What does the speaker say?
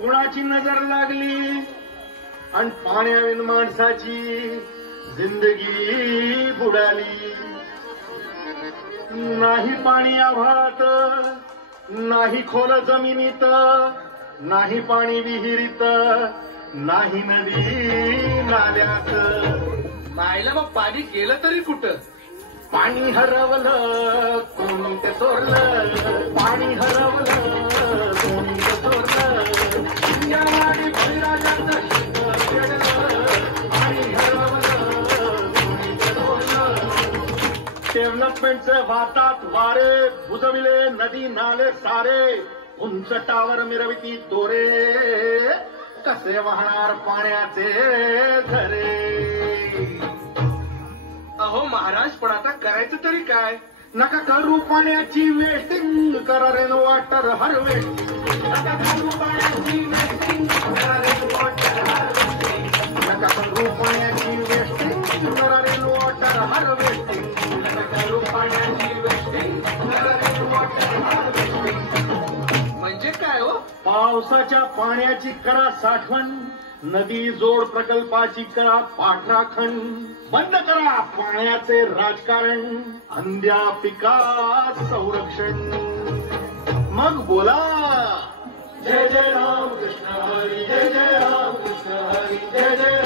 कोणाची नजर लागली आणि पाण्याविन माणसाची जिंदगी बुडाली। नाही पाणी आभाळात, नाही खोल जमिनीत, नाही पाणी विहिरीत, नाही नदी नाल्यात. मायला मग पाणी गेलं तरी कुठं? पाणी हरवलं कोणी ते चोरलं, पाणी हरवलं कोणी ते चोरलं, शिंगावाडी बळीराजाचं शिंग फेडलं, पाणी हरवलं कोणी ते चोरलं. डेव्हलपमेंटचे वाहतात वारे, बुजविले नदी नाले सारे, उंच टावर मिरविती दोरे, कसे वाहणार पाण्याचे झरे. अहो महाराज, पण आता करायचं तरी काय? नका करू पाण्याची वेस्टिंग, करा रेन वॉटर हार्वेस्टिंग. नका करू पाण्याची वेस्टिंग, करा रेन वॉटर हार्वेस्टिंग. नका करू पाण्याची वेस्टिंग, करा रेन वॉटर हार्वेस्टिंग. नका करू पाण्याची वेस्टिंग, करा रेन वॉटर हार्वेस्टिंग. म्हणजे काय हो? पावसाच्या पाण्याची करा साठवण, नदी जोड प्रकल्पाची करा पाठराखण. बंद करा पाण्याचे राजकारण, अंध्या पिकात संरक्षण. मग बोला जय जय राम कृष्ण हरी, जय जय राम कृष्ण हरी, जय जय